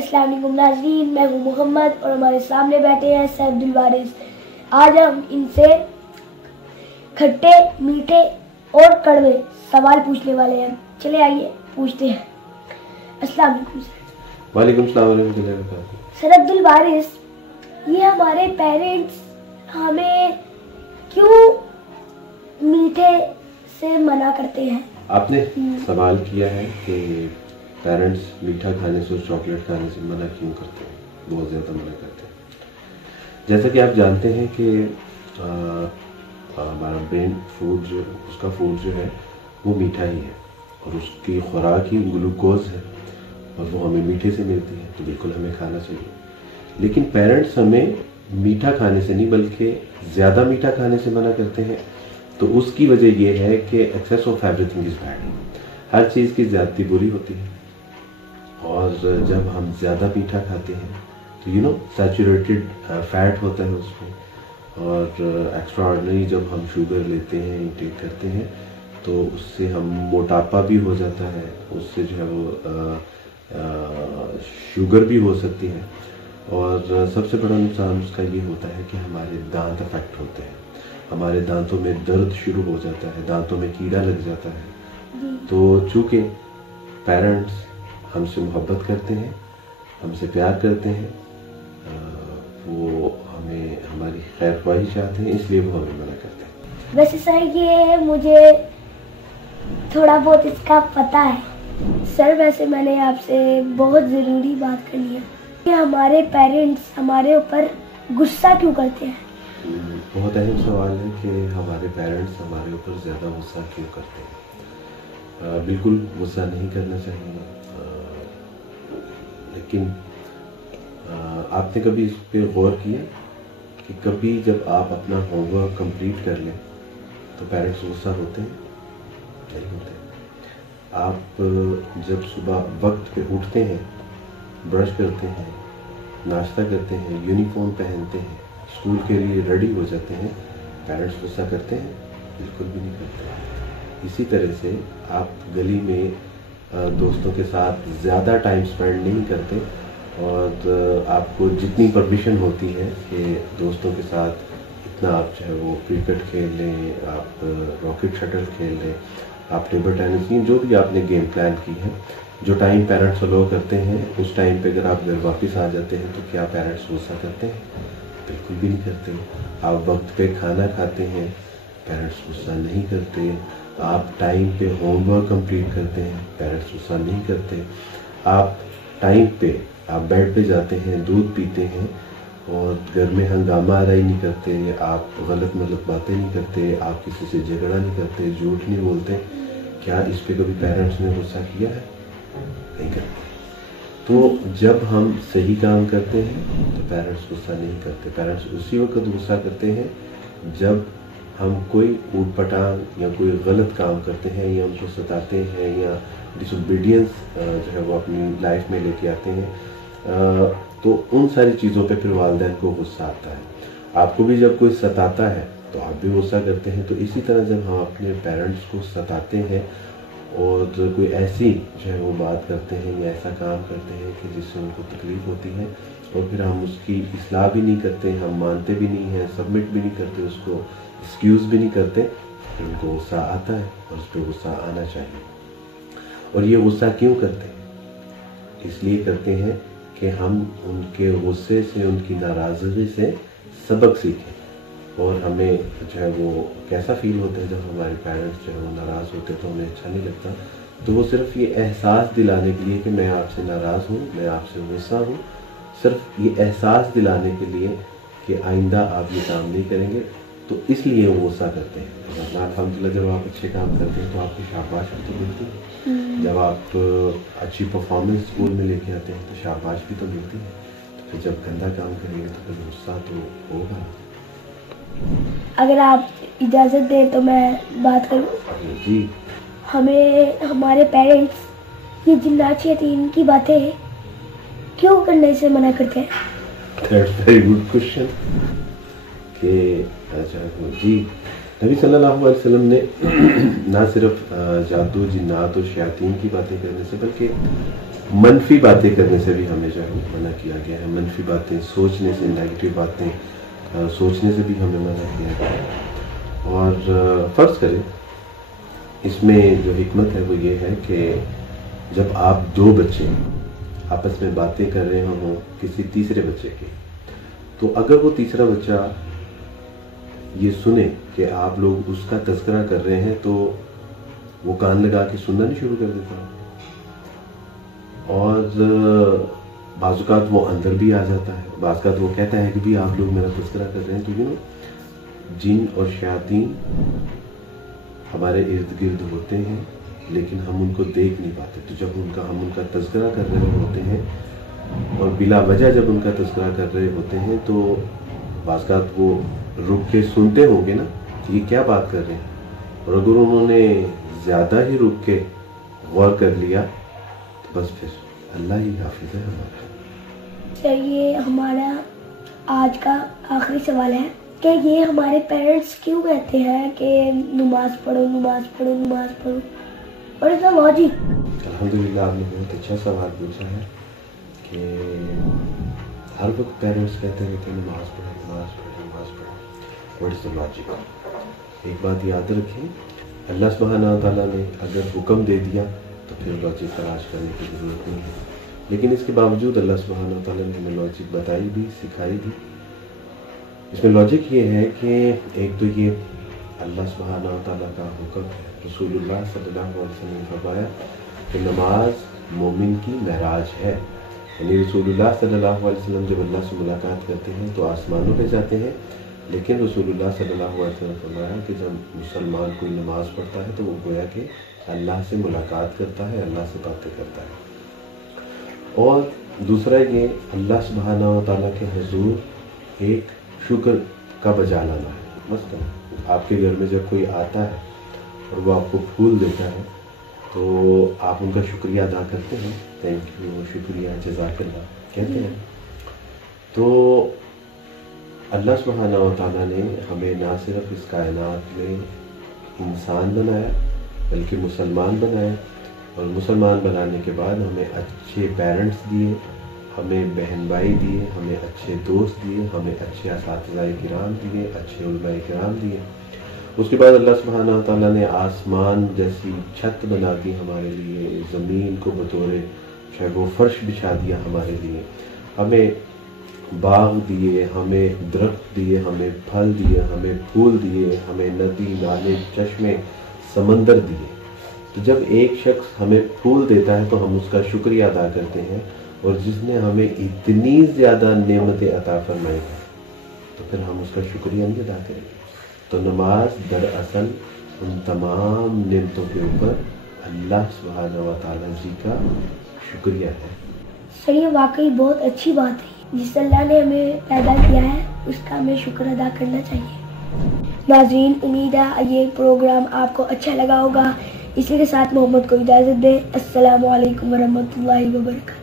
السلام علیکم ناظرین، میں ہوں محمد اور ہمارے سامنے بیٹھے ہیں سیف عبد الوارث۔ آج ہم ان سے کھٹے، میٹھے اور کڑوے سوال پوچھنے والے ہیں۔ چلے آئیے پوچھتے ہیں۔ السلام علیکم سر۔ وعلیکم السلام ورحمۃ اللہ وبرکاتہ۔ سر عبد الوارث، یہ ہمارے پیرنٹس ہمیں کیوں میٹھے سے منع کرتے ہیں؟ آپ نے سوال کیا ہے کہ پیرنٹس میٹھا کھانے سے اور چاکلیٹ کھانے سے منع کیوں کرتے ہیں، بہت زیادہ منع کرتے ہیں۔ جیسا کہ آپ جانتے ہیں کہ ہمارا برین فوڈ جو اس کا فوڈ جو ہے وہ میٹھا ہی ہے، اور اس کی خوراک ہی گلوکوز ہے، اور وہ ہمیں میٹھے سے ملتی ہے، تو بالکل ہمیں کھانا چاہیے۔ لیکن پیرنٹس ہمیں میٹھا کھانے سے نہیں بلکہ زیادہ میٹھا کھانے سے منع کرتے ہیں۔ تو اس کی وجہ یہ ہے کہ excess of everything is bad, ہر چیز کی زیادتی بری ہوتی ہے، اور جب ہم زیادہ میٹھا کھاتے ہیں تو سیچوریٹڈ فیٹ ہوتا ہے اس میں، اور ایکسٹرا آرڈنری جب ہم شوگر لیتے ہیں، انٹیک کرتے ہیں، تو اس سے ہم موٹاپا بھی ہو جاتا ہے، اس سے جو ہے وہ شوگر بھی ہو سکتی ہے، اور سب سے بڑا نقصان اس کا یہ ہوتا ہے کہ ہمارے دانت افیکٹ ہوتے ہیں، ہمارے دانتوں میں درد شروع ہو جاتا ہے، دانتوں میں کیڑا لگ جاتا ہے۔ تو چونکہ پیرنٹس ہم سے محبت کرتے ہیں، ہم سے پیار کرتے ہیں، وہ ہمیں ہماری خیر خواہی چاہتے ہیں، اس لیے وہ ہمیں منع کرتے ہیں۔ ویسے سر یہ مجھے تھوڑا بہت اس کا پتہ ہے سر، ویسے میں نے آپ سے بہت ضروری بات کرنی ہے کہ ہمارے پیرنٹس ہمارے اوپر غصہ کیوں کرتے ہیں؟ بہت اہم سوال ہے کہ ہمارے پیرنٹس ہمارے اوپر زیادہ غصہ کیوں کرتے ہیں۔ بالکل غصہ نہیں کرنا چاہیے، لیکن آپ نے کبھی اس پہ غور کیا کہ کبھی جب آپ اپنا ہوم ورک کمپلیٹ کر لیں تو پیرنٹس غصہ ہوتے ہیں؟ نہیں ہوتے۔ آپ جب صبح وقت پہ اٹھتے ہیں، برش کرتے ہیں، ناشتہ کرتے ہیں، یونیفارم پہنتے ہیں، اسکول کے لیے ریڈی ہو جاتے ہیں، پیرنٹس غصہ کرتے ہیں؟ بالکل بھی نہیں کرتے۔ اسی طرح سے آپ گلی میں دوستوں کے ساتھ زیادہ ٹائم سپینڈ نہیں کرتے، اور آپ کو جتنی پرمیشن ہوتی ہے کہ دوستوں کے ساتھ اتنا آپ جو ہے وہ کرکٹ کھیل لیں، آپ راکٹ شٹل کھیل لیں، آپ ٹیبل ٹینس کی جو بھی آپ نے گیم پلان کی ہے، جو ٹائم پیرنٹس الاؤ کرتے ہیں، اس ٹائم پہ اگر آپ گھر واپس آ جاتے ہیں تو کیا پیرنٹس غصہ کرتے ہیں؟ بالکل بھی نہیں کرتے۔ آپ وقت پہ کھانا کھاتے ہیں، پیرنٹس غصہ نہیں کرتے۔ آپ ٹائم پہ ہوم ورک کمپلیٹ کرتے ہیں، پیرنٹس غصہ نہیں کرتے۔ آپ ٹائم پہ آپ بیڈ پہ جاتے ہیں، دودھ پیتے ہیں، اور گھر میں ہنگامہ آرائی نہیں کرتے، آپ غلط باتیں نہیں کرتے، آپ کسی سے جھگڑا نہیں کرتے، جھوٹ نہیں بولتے، کیا اس پہ کبھی پیرنٹس نے غصہ کیا ہے؟ نہیں کرتے۔ تو جب ہم صحیح کام کرتے ہیں تو پیرنٹس غصہ نہیں کرتے۔ پیرنٹس اسی وقت غصہ کرتے ہیں جب ہم کوئی اوٹ پٹانگ یا کوئی غلط کام کرتے ہیں، یا ان کو ستاتے ہیں، یا ڈس اوبیڈینس جو ہے وہ اپنی لائف میں لے کے آتے ہیں، تو ان ساری چیزوں پہ پھر والدین کو غصہ آتا ہے۔ آپ کو بھی جب کوئی ستاتا ہے تو آپ بھی غصہ کرتے ہیں۔ تو اسی طرح جب ہم اپنے پیرنٹس کو ستاتے ہیں اور کوئی ایسی جو ہے وہ بات کرتے ہیں یا ایسا کام کرتے ہیں کہ جس سے ان کو تکلیف ہوتی ہے، اور پھر ہم اس کی اصلاح بھی نہیں کرتے، ہم مانتے بھی نہیں ہیں، سبمٹ بھی نہیں کرتے، اس کو ایکسکیوز بھی نہیں کرتے، پھر ان کو غصہ آتا ہے، اور اس پہ غصہ آنا چاہیے۔ اور یہ غصہ کیوں کرتے ہیں؟ اس لیے کرتے ہیں کہ ہم ان کے غصے سے، ان کی ناراضگی سے سبق سیکھیں، اور ہمیں جو ہے وہ کیسا فیل ہوتا ہے جب ہمارے پیرنٹس جو ہے وہ ناراض ہوتے ہیں تو ہمیں اچھا نہیں لگتا۔ تو وہ صرف یہ احساس دلانے کے لیے کہ میں آپ سے ناراض ہوں، میں آپ سے غصہ ہوں، صرف یہ احساس دلانے کے لیے کہ آئندہ آپ یہ کام نہیں کریں گے، تو اس لیے وہ غصہ کرتے ہیں۔ الحمدللہ جب آپ اچھے کام کرتے ہیں تو آپ کی شاباش بھی تو ملتی ہے، جب آپ اچھی پرفارمنس اسکول میں لے کے آتے ہیں تو شاباش بھی تو ملتی ہے۔ تو پھر جب گندا کام کریں گے تو پھر غصہ تو ہوگا۔ اگر آپ اجازت دیں تو میں بات کروں؟ جی۔ ہمیں ہمارے پیرنٹس یہ جنات شیاطین کی باتیں کیوں کرنے سے منع کرتے ہیں؟ That's very good question۔ کہ جی، نبی صلی اللہ علیہ وسلم نے نہ صرف جادو، جنات اور شیاطین کی باتیں کرنے سے، بلکہ منفی باتیں کرنے سے بھی ہمیں جو ہے منع کیا گیا ہے. منفی باتیں سوچنے سے, نیگیٹو باتیں سوچنے سے بھی ہمیں منع کیا گیا ہے. اور فرض کریں اس میں جو حکمت ہے وہ یہ ہے کہ جب آپ دو بچے آپس میں باتیں کر رہے ہوں کسی تیسرے بچے کی, تو اگر وہ تیسرا بچہ یہ سنے کہ آپ لوگ اس کا تذکرہ کر رہے ہیں تو وہ کان لگا کے سننا نہیں شروع کر دیتا, اور بعض اوقات وہ اندر بھی آ جاتا ہے. بعض اوقات وہ کہتا ہے کہ بھی آپ لوگ میرا تذکرہ کر رہے ہیں. تو جن اور شیاطین ہمارے ارد گرد ہوتے ہیں لیکن ہم ان کو دیکھ نہیں پاتے. تو جب ہم ان کا تذکرہ کر رہے ہوتے ہیں اور بلا وجہ جب ان کا تذکرہ کر رہے ہوتے ہیں تو بعض اوقات وہ رک کے سنتے ہوں گے نا کہ یہ کیا بات کر رہے ہیں, اور اگر انہوں نے زیادہ ہی رک کے غور کر لیا تو بس پھر اللہ ہی حافظ ہے ہمارا. سر یہ ہمارا آج کا آخری سوال ہے کہ یہ ہمارے پیرنٹس کیوں کہتے ہیں کہ نماز پڑھو نماز پڑھو نماز پڑھو, اور اس کا لاجک؟ الحمدللہ آپ نے بہت اچھا سوال پوچھا ہے کہ ہر وقت پیرنٹس کہتے رہتے ہیں نماز پڑھو نماز پڑھو نماز پڑھو. What is the logic? ایک بات یاد رکھیں, اللہ سبحانہ تعالیٰ نے اگر حکم دے دیا تو پھر لاجک تلاش کرنے کی ضرورت نہیں ہے. لیکن اس کے باوجود اللہ سبحانہ تعالیٰ نے ہمیں لاجک بتائی بھی, سکھائی بھی. اس میں لاجک یہ ہے کہ ایک تو یہ اللہ سبحانہ تعالیٰ کا حکم ہے. رسول اللہ صلی اللہ علیہ وسلم نے فرمایا کہ نماز مومن کی معراج ہے. یعنی رسول اللہ صلی اللہ علیہ وسلم جب اللہ سے ملاقات کرتے ہیں تو آسمانوں پہ جاتے ہیں, لیکن رسول اللہ صلی اللہ علیہ وسلم نے فرمایا کہ جب مسلمان کوئی نماز پڑھتا ہے تو وہ گویا کہ اللہ سے ملاقات کرتا ہے, اللہ سے باتیں کرتا ہے. اور دوسرا یہ اللہ سبحانہ و تعالیٰ کے حضور ایک شکر کا بجا لانا ہے. مثلا آپ کے گھر میں جب کوئی آتا ہے اور وہ آپ کو پھول دیتا ہے تو آپ ان کا شکریہ ادا کرتے ہیں, تھینک یو, شکریہ, جزاک اللہ کہتے ہیں. تو اللہ سبحانہ و تعالیٰ نے ہمیں نہ صرف اس کائنات میں انسان بنایا بلکہ مسلمان بنایا, اور مسلمان بنانے کے بعد ہمیں اچھے پیرنٹس دیے, ہمیں بہن بھائی دیے, ہمیں اچھے دوست دیے, ہمیں اچھے اساتذہ کرام دیے, اچھے علماء کرام دیے. اس کے بعد اللہ سبحانہ و تعالیٰ نے آسمان جیسی چھت بنا دی ہمارے لیے, زمین کو بطور شاید وہ فرش بچھا دیا ہمارے لیے, ہمیں باغ دیے, ہمیں درخت دیے, ہمیں پھل دیے, ہمیں پھول دیے, ہمیں ندی, نالے, چشمے, سمندر دیے. تو جب ایک شخص ہمیں پھول دیتا ہے تو ہم اس کا شکریہ ادا کرتے ہیں, اور جس نے ہمیں اتنی زیادہ نعمتیں عطا فرمائی ہیں تو پھر ہم اس کا شکریہ نہیں ادا کریں گے. تو نماز دراصل ان تمام نعمتوں کے اوپر اللہ سبحانہ و تعالیٰ جی کا شکریہ ہے. سر یہ واقعی بہت اچھی بات ہے, جس اللہ نے ہمیں پیدا کیا ہے اس کا ہمیں شکر ادا کرنا چاہیے. ناظرین, امید ہے یہ پروگرام آپ کو اچھا لگا ہوگا. اسی کے ساتھ محمد کو اجازت دیں. السلام علیکم ورحمۃ اللہ وبرکاتہ.